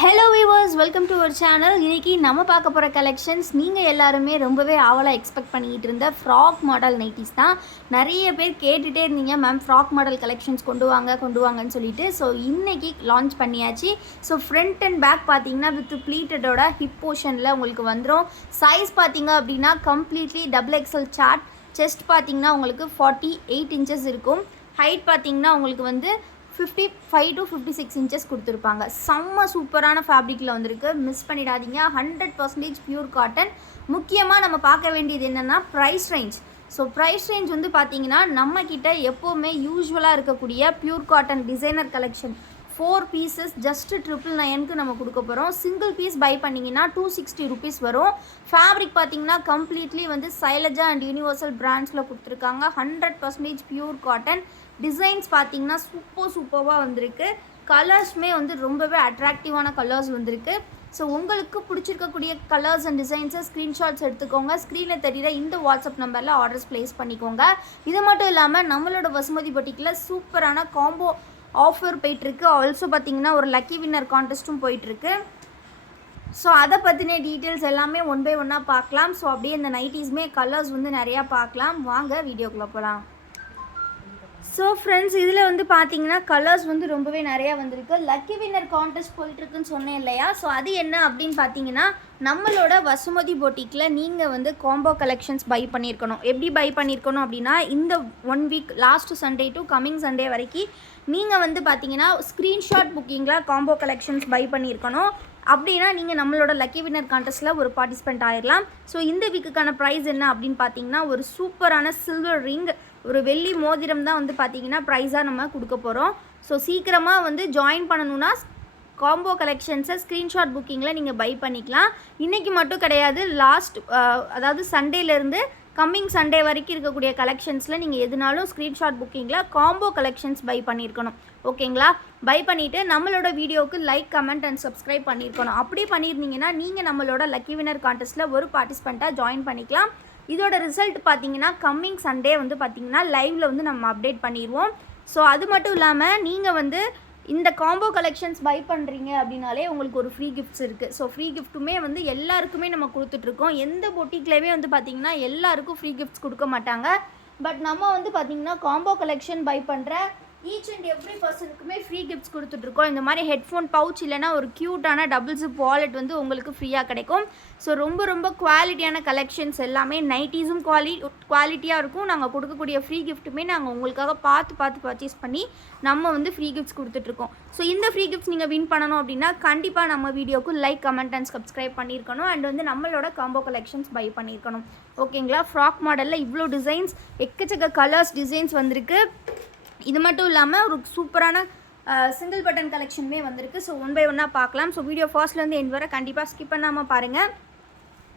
Hello viewers, welcome to our channel. இன்றைக்கி நம்ம பார்க்க போகிற கலெக்ஷன்ஸ் நீங்கள் எல்லாருமே ரொம்பவே ஆவலாக எக்ஸ்பெக்ட் பண்ணிக்கிட்டு இருந்த ஃப்ராக் மாடல் நைட்டிஸ் தான். நிறைய பேர் கேட்டுகிட்டே இருந்தீங்க, மேம் ஃப்ராக் மாடல் கலெக்ஷன்ஸ் கொண்டு வாங்கன்னு சொல்லிட்டு. ஸோ இன்றைக்கி லான்ச் பண்ணியாச்சு. ஸோ ஃப்ரண்ட் அண்ட் பேக் பார்த்தீங்கன்னா வித் ப்ளீட்டடோட ஹிப் போர்ஷனில் உங்களுக்கு வந்துடும். சைஸ் பார்த்தீங்க அப்படின்னா completely double XL chart. Chest பார்த்தீங்கன்னா உங்களுக்கு 48 இன்ச்சஸ் இருக்கும். ஹைட் பார்த்தீங்கன்னா உங்களுக்கு வந்து 55 to 56 இன்ச்சஸ் கொடுத்துருப்பாங்க. செம்ம சூப்பரான ஃபேப்ரிக்கில் வந்திருக்கு, மிஸ் பண்ணிடாதீங்க. 100% பியூர் காட்டன். முக்கியமாக நம்ம பார்க்க வேண்டியது என்னென்னா price range. So price range வந்து பார்த்தீங்கன்னா நம்மக்கிட்ட எப்போவுமே யூஸ்வலாக இருக்கக்கூடிய pure cotton designer collection 4 pieces just 999க்கு நம்ம கொடுக்க போகிறோம். சிங்கிள் பீஸ் பை பண்ணிங்கன்னா 260 ருபீஸ் வரும். ஃபேப்ரிக் பார்த்தீங்கன்னா கம்ப்ளீட்லி வந்து சைலஜா அண்ட் யூனிவர்சல் பிராண்ட்ஸில் கொடுத்துருக்காங்க. 100% பியூர் காட்டன். டிசைன்ஸ் பார்த்தீங்கன்னா சூப்பராக வந்திருக்கு. கலர்ஸுமே வந்து ரொம்பவே அட்ராக்டிவான கலர்ஸ் வந்திருக்கு. ஸோ உங்களுக்கு பிடிச்சிருக்கக்கூடிய கலர்ஸ் அண்ட் டிசைன்ஸை ஸ்க்ரீன்ஷாட்ஸ் எடுத்துக்கோங்க. ஸ்க்ரீனில் தெரியுற இந்த வாட்ஸ்அப் நம்பரில் ஆர்டர்ஸ் ப்ளேஸ் பண்ணிக்கோங்க. இது மட்டும் இல்லாமல் நம்மளோட வசுமதி பொட்டிக்கில் சூப்பரான காம்போ ஆஃபர் போயிட்டுருக்கு. ஆல்சோ பார்த்தீங்கன்னா ஒரு லக்கி வின்னர் கான்டெஸ்ட்டும் போயிட்டுருக்கு. ஸோ அதை பற்றின டீட்டெயில்ஸ் எல்லாமே ஒன் பை ஒன்னாக பார்க்கலாம். ஸோ அப்படியே இந்த நைட்டிஸுமே கலர்ஸ் வந்து நிறையா பார்க்கலாம். வாங்க வீடியோக்குள்ளே போகலாம். ஸோ ஃப்ரெண்ட்ஸ், இதில் வந்து பார்த்தீங்கன்னா கலர்ஸ் வந்து ரொம்பவே நிறையா வந்திருக்கு. லக்கி வின்னர் கான்டெஸ்ட் போயிட்டுருக்குன்னு சொன்னேன் இல்லையா? ஸோ அது என்ன அப்படின்னு பார்த்தீங்கன்னா நம்மளோட வசுமதி பொட்டிக்கில் நீங்கள் வந்து காம்போ கலெக்ஷன்ஸ் பை பண்ணியிருக்கணும். எப்படி பை பண்ணியிருக்கணும் அப்படின்னா இந்த 1 week last Sunday to coming Sunday வரைக்கும் நீங்கள் வந்து பார்த்தீங்கன்னா ஸ்க்ரீன்ஷாட் புக்கிங்கில் காம்போ கலெக்ஷன்ஸ் பை பண்ணியிருக்கணும். அப்படின்னா நீங்கள் நம்மளோட லக்கி வின்னர் கான்டெஸ்ட்டில் ஒரு பார்ட்டிசிபெண்ட் ஆகிடலாம். ஸோ இந்த வீக்குக்கான ப்ரைஸ் என்ன அப்படின்னு பார்த்தீங்கன்னா ஒரு சூப்பரான சில்வர் ரிங், ஒரு வெள்ளி மோதிரம் தான் வந்து பார்த்தீங்கன்னா ப்ரைஸாக நம்ம கொடுக்க போகிறோம். ஸோ சீக்கிரமாக வந்து ஜாயின் பண்ணணுன்னா காம்போ கலெக்ஷன்ஸை ஸ்க்ரீன்ஷாட் புக்கிங்கில் நீங்கள் பை பண்ணிக்கலாம். இன்றைக்கி மட்டும் கிடையாது, அதாவது சண்டேலேருந்து கம்மிங் சண்டே வரைக்கும் இருக்கக்கூடிய கலெக்ஷன்ஸில் நீங்கள் எதுனாலும் ஸ்க்ரீன்ஷாட் புக்கிங்கில் காம்போ கலெக்ஷன்ஸ் பை பண்ணியிருக்கணும். ஓகேங்களா? பை பண்ணிவிட்டு நம்மளோட வீடியோவுக்கு லைக், கமெண்ட் அண்ட் சப்ஸ்கிரைப் பண்ணியிருக்கணும். அப்படி பண்ணியிருந்தீங்கன்னா நீங்கள் நம்மளோட லக்கி வின்னர் கான்டெஸ்ட்டில் ஒரு பார்ட்டிசிபெண்ட்டாக ஜாயின் பண்ணிக்கலாம். இதோட ரிசல்ட் பார்த்தீங்கன்னா கம்மிங் சண்டே வந்து பார்த்தீங்கன்னா லைவில் வந்து நம்ம அப்டேட் பண்ணிடுவோம். ஸோ அது மட்டும் இல்லாமல் நீங்கள் வந்து இந்த காம்போ கலெக்ஷன்ஸ் பை பண்ணுறீங்க அப்படின்னாலே உங்களுக்கு ஒரு ஃப்ரீ கிஃப்ட்ஸ் இருக்குது. ஸோ ஃப்ரீ கிஃப்ட்டுமே வந்து எல்லாருக்குமே நம்ம கொடுத்துட்ருக்கோம். எந்த பொட்டிக்லேயுமே வந்து பார்த்திங்கன்னா எல்லாருக்கும் ஃப்ரீ கிஃப்ட்ஸ் கொடுக்க மாட்டாங்க. பட் நம்ம வந்து பார்த்திங்கன்னா காம்போ கலெக்ஷன் பை பண்ணுற ஈச் அண்ட் எவ்ரி பர்சனுக்குமே ஃப்ரீ கிஃப்ட்ஸ் கொடுத்துட்ருக்கோம். இந்த மாதிரி ஹெட்ஃபோன் பவுச் இல்லைனா ஒரு க்யூட்டான டபுள் ஜிப் வாலெட் வந்து உங்களுக்கு ஃப்ரீயாக கிடைக்கும். ஸோ ரொம்ப குவாலிட்டியான கலெக்ஷன்ஸ் எல்லாமே நைட்டிஸும் குவாலிட்டியாக இருக்கும். நாங்கள் கொடுக்கக்கூடிய ஃப்ரீ கிஃப்ட்டுமே நாங்கள் உங்களுக்காக பார்த்து பர்ச்சேஸ் பண்ணி நம்ம வந்து ஃப்ரீ கிஃப்ட்ஸ் கொடுத்துட்ருக்கோம். ஸோ இந்த ஃப்ரீ கிஃப்ட்ஸ் நீங்கள் வின் பண்ணணும் அப்படின்னா கண்டிப்பாக நம்ம வீடியோக்கு லைக், கமெண்ட் அண்ட் சப்ஸ்கிரைப் பண்ணியிருக்கணும். அண்ட் வந்து நம்மளோட காம்போ கலெக்ஷன்ஸ் பை பண்ணியிருக்கணும். ஓகேங்களா? ஃப்ராக் மாடலில் இவ்வளோ டிசைன்ஸ், எக்கச்சக்க கலர்ஸ் டிசைன்ஸ் வந்திருக்கு. இது மட்டும் இல்லாமல் ஒரு சூப்பரான சிங்கிள் பட்டன் கலெக்ஷனுமே வந்திருக்கு. ஸோ ஒன் பை ஒன்னாக பார்க்கலாம். ஸோ வீடியோ ஃபர்ஸ்ட்லேருந்து எண்ட் வரை கண்டிப்பாக ஸ்கிப் பண்ணாமல் பாருங்கள்.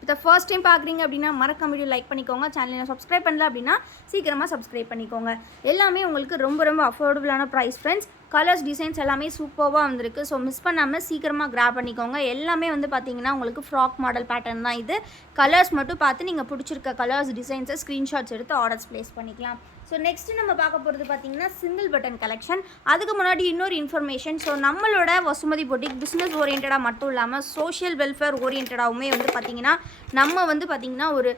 இப்போ ஃபர்ஸ்ட் டைம் பார்க்குறீங்க அப்படின்னா மறக்காம வீடியோ லைக் பண்ணிக்கோங்க. சேனலை சப்ஸ்கிரைப் பண்ணல அப்படின்னா சீக்கிரமாக சப்ஸ்கிரைப் பண்ணிக்கோங்க. எல்லாமே உங்களுக்கு ரொம்ப அஃபோர்டபுளான ப்ரைஸ் ஃப்ரெண்ட்ஸ். கலர்ஸ், டிசைன்ஸ் எல்லாமே சூப்பராக வந்திருக்கு. ஸோ மிஸ் பண்ணாமல் சீக்கிரமாக கிராப் பண்ணிக்கோங்க. எல்லாமே வந்து பார்த்தீங்கன்னா உங்களுக்கு ஃப்ராக் மாடல் பேட்டர்ன் தான் இது. கலர்ஸ் மட்டும் பார்த்து நீங்கள் பிடிச்சிருக்க கலர்ஸ், டிசைன்ஸை ஸ்க்ரீன்ஷாட்ஸ் எடுத்து ஆர்டர்ஸ் ப்ளேஸ் பண்ணிக்கலாம். ஸோ நெக்ஸ்ட்டு நம்ம பார்க்க போகிறது பார்த்தீங்கன்னா சிங்கிள் பட்டன் கலெக்ஷன். அதுக்கு முன்னாடி இன்னொரு இன்ஃபர்மேஷன். ஸோ நம்மளோட வசுமதி பொட்டிக் பிஸ்னஸ் ஓரியன்டாக மட்டும் இல்லாமல் சோஷியல் வெல்ஃபேர் ஓரியன்டாகவுமே வந்து பார்த்திங்கன்னா நம்ம வந்து பார்த்திங்கன்னா ஒரு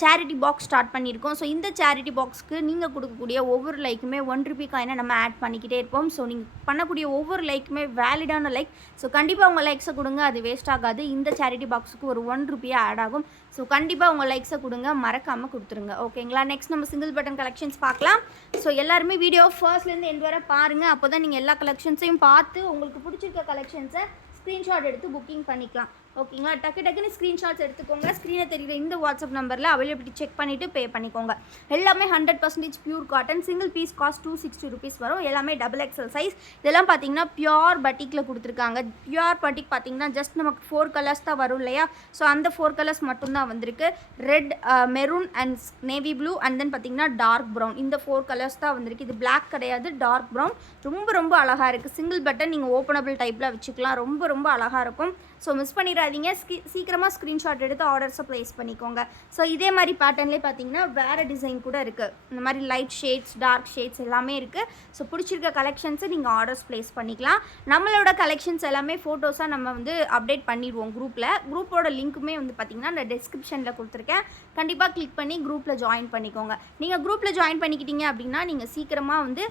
சேரிட்டி பாக்ஸ் ஸ்டார்ட் பண்ணியிருக்கோம். ஸோ இந்த சேரிட்டி பாக்ஸ்க்கு நீங்கள் கொடுக்கக்கூடிய ஒவ்வொரு லைக்குமே 1 ரூபி காயினை நம்ம ஆட் பண்ணிக்கிட்டே இருப்போம். ஸோ நீங்கள் பண்ணக்கூடிய ஒவ்வொரு லைக்குமே வேலிடான லைக். ஸோ கண்டிப்பாக உங்கள் லைக்ஸை கொடுங்க, அது வேஸ்ட் ஆகாது. இந்த சேரிட்டி பாக்ஸுக்கு ஒரு 1 ரூபியாக ஆட் ஆகும். ஸோ கண்டிப்பாக உங்கள் லைக்ஸை கொடுங்க, மறக்காமல் கொடுத்துருங்க. ஓகேங்களா? நெக்ஸ்ட் நம்ம சிங்கிள் பட்டன் கலெக்ஷன்ஸ் பார்க்கலாம். ஸோ எல்லாருமே வீடியோ ஃபர்ஸ்ட்லேருந்து எண்ட் வரை பாருங்கள். அப்போ தான் நீங்கள் எல்லா கலெக்ஷன்ஸையும் பார்த்து உங்களுக்கு பிடிச்சிருக்க கலெக்ஷன்ஸை ஸ்க்ரீன்ஷாட் எடுத்து புக்கிங் பண்ணிக்கலாம். ஓகேங்களா? டக்குன்னு ஸ்க்ரீன்ஷாட்ஸ் எடுத்துக்கோங்க. ஸ்க்ரீனை தெரியுற இந்த வாட்ஸ்அப் நம்பரில் அவைலபிலிட்டி செக் பண்ணிவிட்டு பே பண்ணிக்கோங்க. எல்லாமே 100% pure cotton. Single piece cost 260 rupees வரும். எல்லாமே டபுள் எக்ஸல் சைஸ். இதெல்லாம் பார்த்தீங்கன்னா பியூர் பட்டிக்கில் கொடுத்துருக்காங்க. பியூர் பட்டிக் பார்த்தீங்கன்னா ஜஸ்ட் நமக்கு 4 கலர்ஸ் தான் வரும் இல்லையா? ஸோ அந்த 4 கலர்ஸ் மட்டும்தான் வந்திருக்கு. Red, maroon and navy blue and then பார்த்தீங்கன்னா டார்க் ப்ரௌன். இந்த 4 கலர்ஸ் தான் வந்திருக்கு. இது பிளாக் கிடையாது, டார்க் ப்ரௌன். ரொம்ப அழகாக இருக்குது. சிங்கிள் பட்டன் நீங்கள் ஓப்பனபிள் டைப்பில் வச்சுக்கலாம். ரொம்ப அழகாக இருக்கும். ஸோ மிஸ் பண்ணிடாதீங்க. சீக்கிரமாக ஸ்க்ரீன்ஷாட் எடுத்து ஆர்டர்ஸை ப்ளேஸ் பண்ணிக்கோங்க. ஸோ இதே மாதிரி பேட்டர்ன்லேயே பார்த்தீங்கன்னா வேறு டிசைன் கூட இருக்குது. இந்த மாதிரி லைட் ஷேட்ஸ், டார்க் ஷேட்ஸ் எல்லாமே இருக்குது. ஸோ பிடிச்சிருக்க கலெக்ஷன்ஸை நீங்கள் ஆர்டர்ஸ் ப்ளேஸ் பண்ணிக்கலாம். நம்மளோட கலெக்ஷன்ஸ் எல்லாமே ஃபோட்டோஸாக நம்ம வந்து அப்டேட் பண்ணிடுவோம் குரூப்பில். குரூப்போட லிங்க்குமே வந்து பார்த்திங்கன்னா நான் டிஸ்கிரிப்ஷனில் கொடுத்துருக்கேன். கண்டிப்பாக கிளிக் பண்ணி குரூப்பில் ஜாயின் பண்ணிக்கோங்க. நீங்கள் குரூப்பில் ஜாயின் பண்ணிக்கிட்டீங்க அப்படின்னா நீங்கள் சீக்கிரமாக வந்து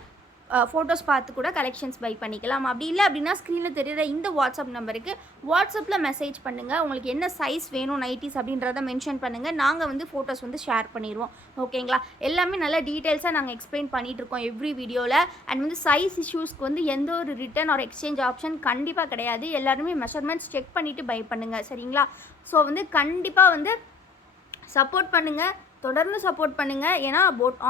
ஃபோட்டோஸ் பார்த்து கூட கலெக்ஷன்ஸ் பை பண்ணிக்கலாம். அப்படி இல்லை அப்படின்னா ஸ்க்ரீனில் தெரியுற இந்த வாட்ஸ்அப் நம்பருக்கு வாட்ஸ்அப்பில் மெசேஜ் பண்ணுங்கள். உங்களுக்கு என்ன சைஸ் வேணும் நைட்டிஸ் அப்படின்றத மென்ஷன் பண்ணுங்கள். நாங்கள் வந்து ஃபோட்டோஸ் வந்து ஷேர் பண்ணிடுவோம். ஓகேங்களா? எல்லாமே நல்ல டீட்டெயில்ஸாக நாங்கள் எக்ஸ்பிளைன் பண்ணிகிட்ருக்கோம் எவ்ரி வீடியோவில். அண்ட் வந்து சைஸ் இஷ்யூஸ்க்கு வந்து எந்த ஒரு ரிட்டர்ன் ஆர் எக்ஸ்சேஞ்ச் ஆப்ஷன் கண்டிப்பாக கிடையாது. எல்லாருமே மெஷர்மெண்ட்ஸ் செக் பண்ணிவிட்டு பை பண்ணுங்கள். சரிங்களா? ஸோ வந்து கண்டிப்பாக வந்து சப்போர்ட் பண்ணுங்கள், தொடர்ந்து சப்போர்ட் பண்ணுங்கள். ஏன்னா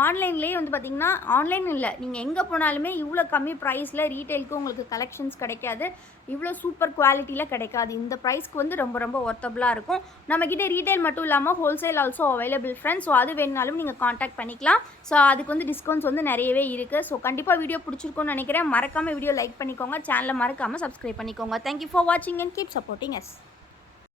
ஆன்லைன்லேயே வந்து பார்த்திங்கன்னா, ஆன்லைன் இல்லை, நீங்கள் எங்கே போனாலுமே இவ்வளோ கம்மி ப்ரைஸில் ரீட்டெயிலுக்கு உங்களுக்கு கலெக்ஷன்ஸ் கிடைக்காது. இவ்வளோ சூப்பர் குவாலிட்டியில் கிடைக்காது. இந்த ப்ரைஸ்க்கு வந்து ரொம்ப ரொம்ப ஒர்த்தபுளாக இருக்கும். நம்மக்கிட்ட ரீட்டெயில் மட்டும் இல்லாமல் wholesale also available friends. So அது வேணுனாலும் நீங்கள் காண்டாக்ட் பண்ணிக்கலாம். ஸோ அதுக்கு வந்து டிஸ்கவுண்ட்ஸ் வந்து நிறையவே இருக்குது. ஸோ கண்டிப்பாக வீடியோ பிடிச்சிருக்கும்னு நினைக்கிறேன். மறக்காமல் வீடியோ லைக் பண்ணிக்கோங்க. சேனலை மறக்காமல் சப்ஸ்கிரைப் பண்ணிக்கோங்க. தேங்க்யூ ஃபார் வாட்சிங் அண்ட் கீப் சப்போர்ட்டிங் எஸ்.